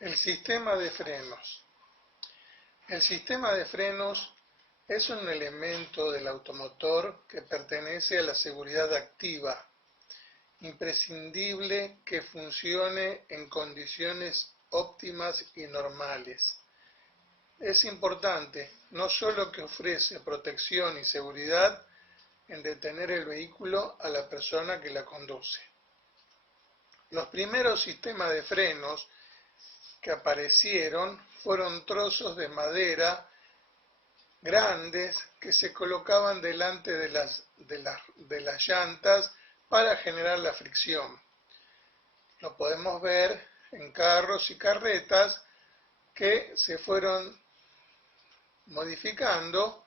El sistema de frenos. El sistema de frenos es un elemento del automotor que pertenece a la seguridad activa, imprescindible que funcione en condiciones óptimas y normales. Es importante no solo que ofrece protección y seguridad en detener el vehículo a la persona que la conduce. Los primeros sistemas de frenos que aparecieron fueron trozos de madera grandes que se colocaban delante de las llantas para generar la fricción. Lo podemos ver en carros y carretas que se fueron modificando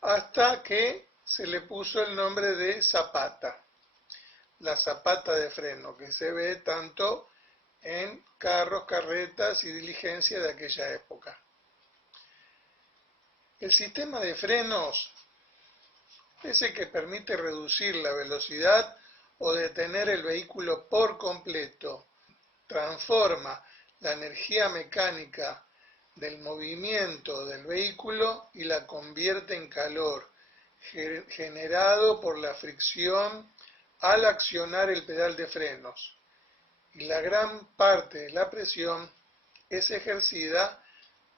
hasta que se le puso el nombre de zapata. La zapata de freno que se ve tanto en carros, carretas y diligencias de aquella época. El sistema de frenos es el que permite reducir la velocidad o detener el vehículo por completo. Transforma la energía mecánica del movimiento del vehículo y la convierte en calor generado por la fricción al accionar el pedal de frenos. Y la gran parte de la presión es ejercida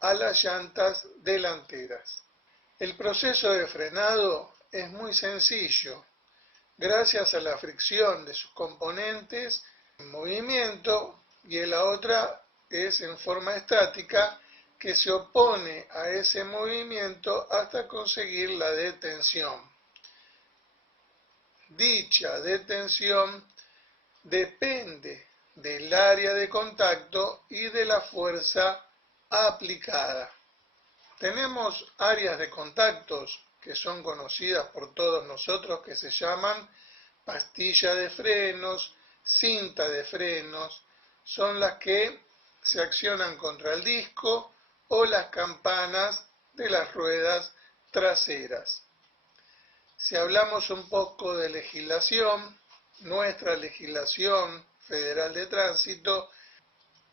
a las llantas delanteras. El proceso de frenado es muy sencillo, gracias a la fricción de sus componentes en movimiento, y la otra es en forma estática, que se opone a ese movimiento hasta conseguir la detención. Dicha detención depende del área de contacto y de la fuerza aplicada. Tenemos áreas de contactos que son conocidas por todos nosotros, que se llaman pastilla de frenos, cinta de frenos. Son las que se accionan contra el disco o las campanas de las ruedas traseras. Si hablamos un poco de legislación, nuestra legislación federal de tránsito,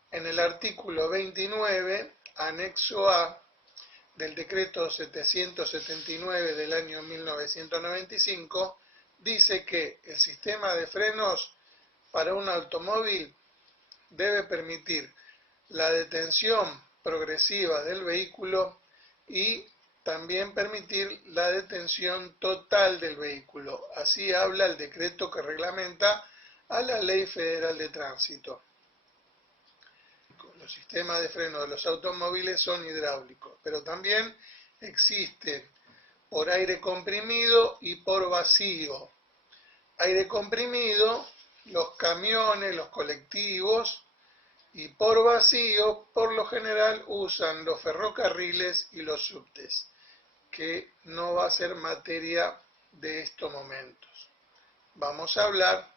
en el artículo 29, anexo A, del decreto 779 del año 1995, dice que el sistema de frenos para un automóvil debe permitir la detención progresiva del vehículo y también permitir la detención total del vehículo. Así habla el decreto que reglamenta a la Ley Federal de Tránsito. Los sistemas de freno de los automóviles son hidráulicos, pero también existen por aire comprimido y por vacío. Aire comprimido, los camiones, los colectivos, y por vacío, por lo general, usan los ferrocarriles y los subtes, que no va a ser materia de estos momentos. Vamos a hablar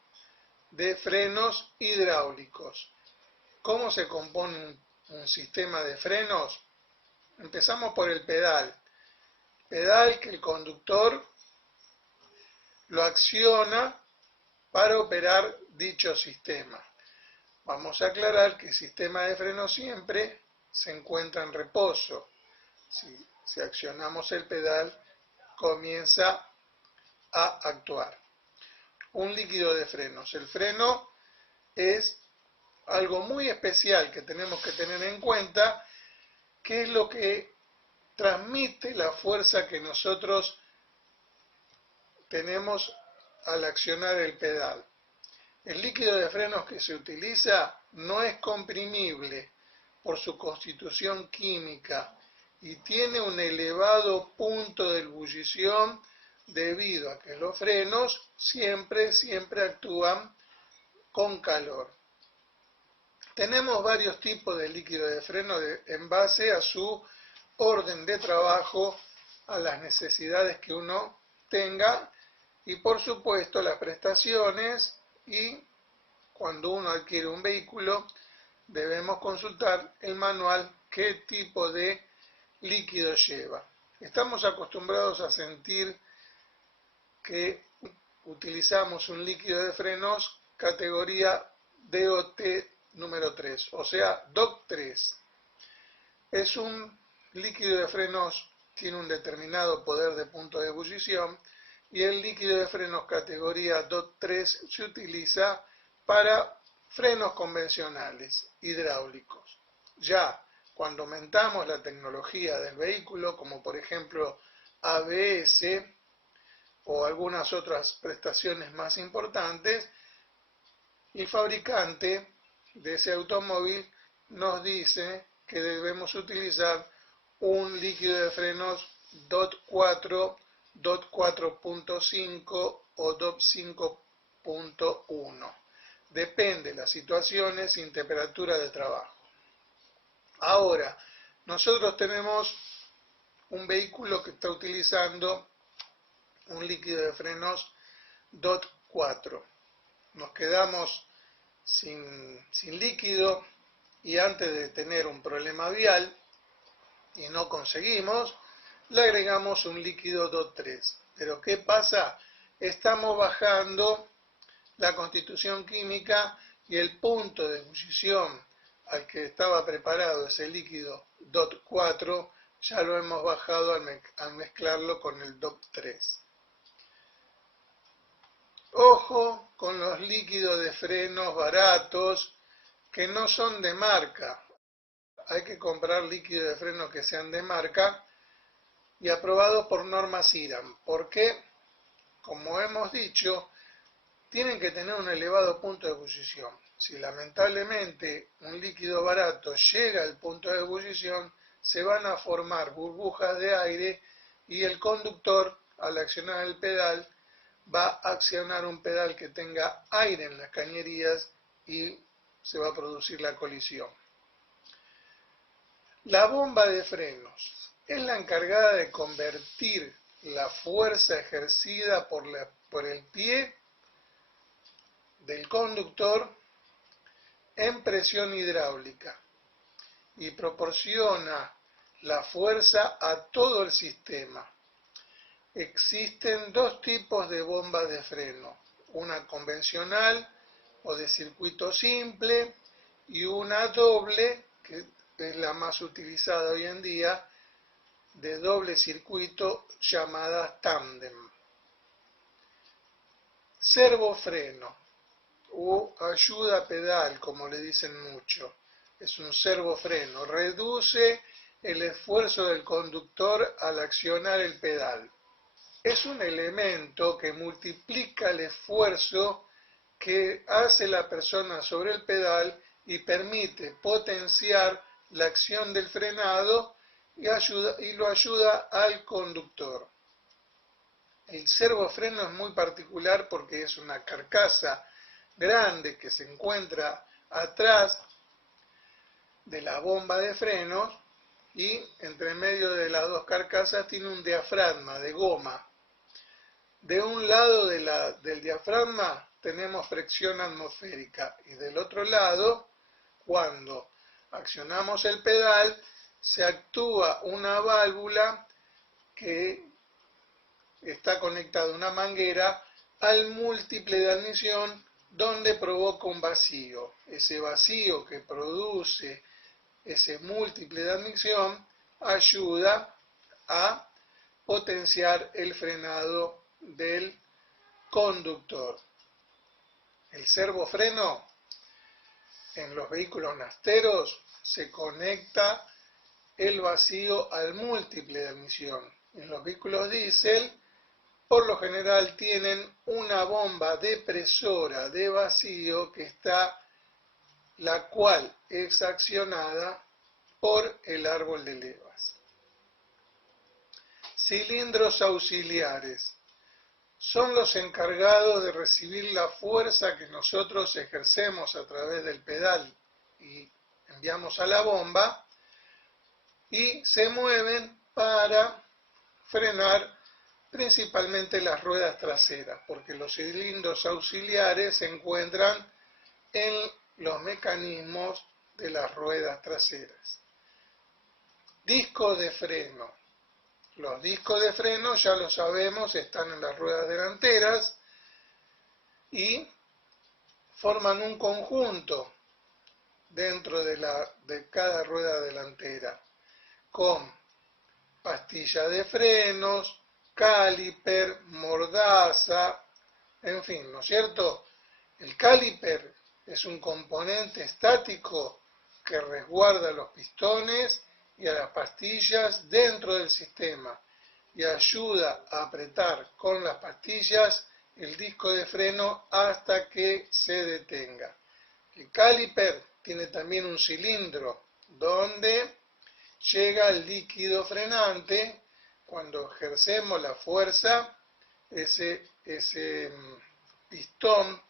de frenos hidráulicos. ¿Cómo se compone un sistema de frenos? Empezamos por el pedal. Pedal que el conductor lo acciona para operar dicho sistema. Vamos a aclarar que el sistema de freno siempre se encuentra en reposo. Si accionamos el pedal, comienza a actuar. Un líquido de frenos. El freno es algo muy especial que tenemos que tener en cuenta, que es lo que transmite la fuerza que nosotros tenemos al accionar el pedal. El líquido de frenos que se utiliza no es comprimible por su constitución química y tiene un elevado punto de ebullición debido a que los frenos siempre actúan con calor. Tenemos varios tipos de líquido de freno en base a su orden de trabajo, a las necesidades que uno tenga y por supuesto las prestaciones, y cuando uno adquiere un vehículo debemos consultar el manual qué tipo de líquido lleva. Estamos acostumbrados a sentir que utilizamos un líquido de frenos categoría DOT número 3, o sea, DOT 3. Es un líquido de frenos, tiene un determinado poder de punto de ebullición, y el líquido de frenos categoría DOT 3 se utiliza para frenos convencionales, hidráulicos. Ya cuando aumentamos la tecnología del vehículo, como por ejemplo ABS o algunas otras prestaciones más importantes, el fabricante de ese automóvil nos dice que debemos utilizar un líquido de frenos DOT 4, DOT 4.5 o DOT 5.1. Depende de las situaciones y temperatura de trabajo. Ahora, nosotros tenemos un vehículo que está utilizando un líquido de frenos DOT 4. Nos quedamos sin líquido y antes de tener un problema vial y no conseguimos, le agregamos un líquido DOT 3. Pero ¿qué pasa? Estamos bajando la constitución química y el punto de ebullición al que estaba preparado ese líquido DOT 4 ya lo hemos bajado al mezclarlo con el DOT 3. Ojo con los líquidos de frenos baratos que no son de marca. Hay que comprar líquidos de freno que sean de marca y aprobados por normas IRAM. Porque, como hemos dicho, tienen que tener un elevado punto de ebullición. Si lamentablemente un líquido barato llega al punto de ebullición, se van a formar burbujas de aire y el conductor, al accionar el pedal, va a accionar un pedal que tenga aire en las cañerías y se va a producir la colisión. La bomba de frenos es la encargada de convertir la fuerza ejercida por el pie del conductor en presión hidráulica y proporciona la fuerza a todo el sistema. Existen dos tipos de bombas de freno, una convencional o de circuito simple y una doble, que es la más utilizada hoy en día, de doble circuito llamada tándem. Servofreno o ayuda pedal, como le dicen mucho, es un servofreno, reduce el esfuerzo del conductor al accionar el pedal. Es un elemento que multiplica el esfuerzo que hace la persona sobre el pedal y permite potenciar la acción del frenado y lo ayuda al conductor. El servofreno es muy particular porque es una carcasa grande que se encuentra atrás de la bomba de frenos y entre medio de las dos carcasas tiene un diafragma de goma. De un lado del diafragma tenemos fricción atmosférica y del otro lado, cuando accionamos el pedal, se actúa una válvula que está conectada a una manguera al múltiple de admisión donde provoca un vacío. Ese vacío que produce ese múltiple de admisión ayuda a potenciar el frenado del conductor. El servofreno en los vehículos nafteros se conecta el vacío al múltiple de admisión. En los vehículos diésel, por lo general tienen una bomba depresora de vacío la cual es accionada por el árbol de levas. Cilindros auxiliares son los encargados de recibir la fuerza que nosotros ejercemos a través del pedal y enviamos a la bomba y se mueven para frenar principalmente las ruedas traseras, porque los cilindros auxiliares se encuentran en los mecanismos de las ruedas traseras. Discos de freno. Los discos de freno, ya lo sabemos, están en las ruedas delanteras y forman un conjunto dentro de cada rueda delantera, con pastilla de frenos, caliper, mordaza, en fin, ¿no es cierto? El caliper es un componente estático que resguarda los pistones y a las pastillas dentro del sistema y ayuda a apretar con las pastillas el disco de freno hasta que se detenga. El caliper tiene también un cilindro donde llega el líquido frenante. Cuando ejercemos la fuerza, ese pistón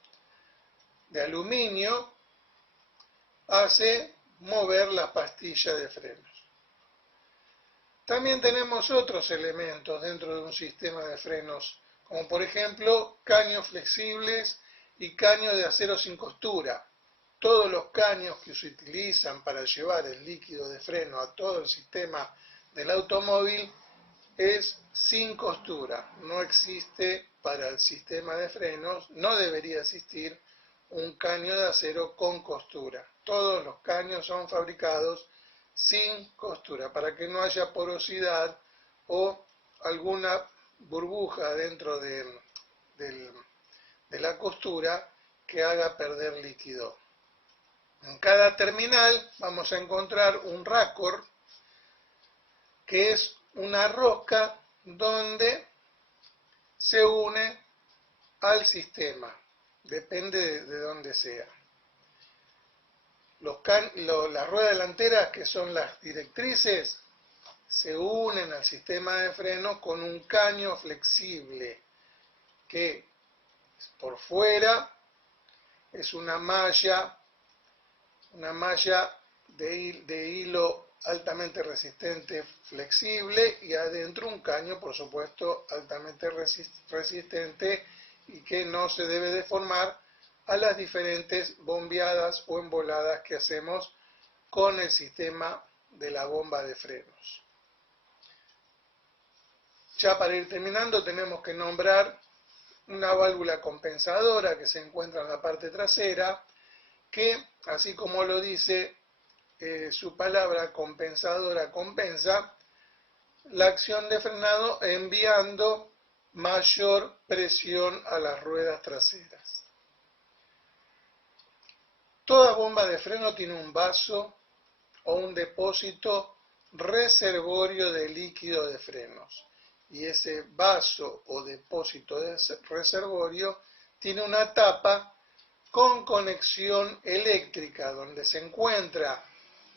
de aluminio hace mover la pastilla de frenos. También tenemos otros elementos dentro de un sistema de frenos, como por ejemplo caños flexibles y caños de acero sin costura. Todos los caños que se utilizan para llevar el líquido de freno a todo el sistema del automóvil es sin costura. No existe para el sistema de frenos, no debería existir un caño de acero con costura. Todos los caños son fabricados sin costura, para que no haya porosidad o alguna burbuja dentro de la costura que haga perder líquido. En cada terminal vamos a encontrar un raccord, que es una rosca donde se une al sistema, depende de dónde sea. Las ruedas delanteras, que son las directrices, se unen al sistema de freno con un caño flexible que por fuera es una malla de hilo altamente resistente, flexible, y adentro un caño, por supuesto, altamente resistente y que no se debe deformar a las diferentes bombeadas o emboladas que hacemos con el sistema de la bomba de frenos. Ya para ir terminando, tenemos que nombrar una válvula compensadora que se encuentra en la parte trasera, que, así como lo dice su palabra, compensadora, compensa la acción de frenado enviando mayor presión a las ruedas traseras. Toda bomba de freno tiene un vaso o un depósito reservorio de líquido de frenos, y ese vaso o depósito de reservorio tiene una tapa con conexión eléctrica donde se encuentra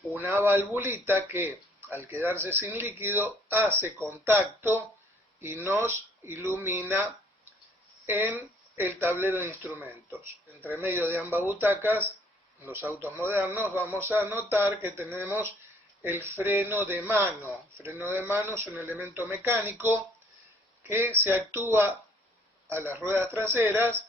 una valvulita que, al quedarse sin líquido, hace contacto y nos ilumina en el tablero de instrumentos. Entre medio de ambas butacas, en los autos modernos, vamos a notar que tenemos el freno de mano. El freno de mano es un elemento mecánico que se actúa a las ruedas traseras,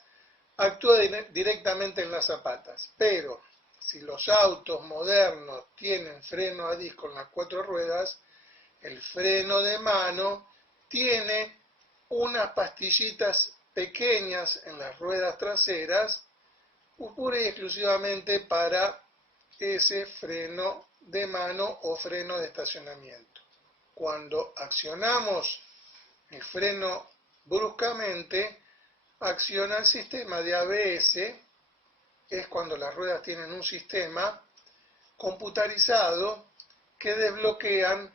actúa directamente en las zapatas, pero si los autos modernos tienen freno a disco en las 4 ruedas, el freno de mano tiene unas pastillitas pequeñas en las ruedas traseras, pura y exclusivamente para ese freno de mano o freno de estacionamiento. Cuando accionamos el freno bruscamente, acciona el sistema de ABS, es cuando las ruedas tienen un sistema computarizado que desbloquean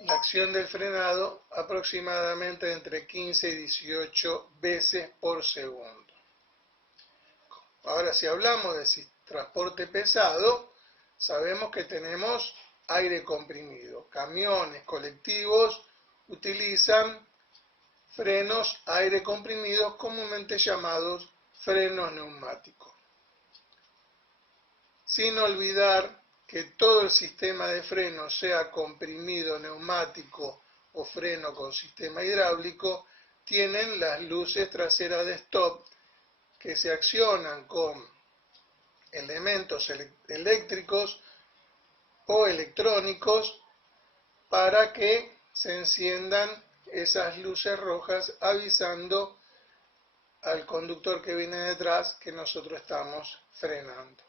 la acción del frenado aproximadamente entre 15 y 18 veces por segundo. Ahora, si hablamos de transporte pesado, sabemos que tenemos aire comprimido. Camiones, colectivos utilizan frenos aire comprimidos, comúnmente llamados frenos neumáticos. Sin olvidar que todo el sistema de freno, sea comprimido, neumático o freno con sistema hidráulico, tienen las luces traseras de stop que se accionan con elementos eléctricos o electrónicos para que se enciendan esas luces rojas avisando al conductor que viene detrás que nosotros estamos frenando.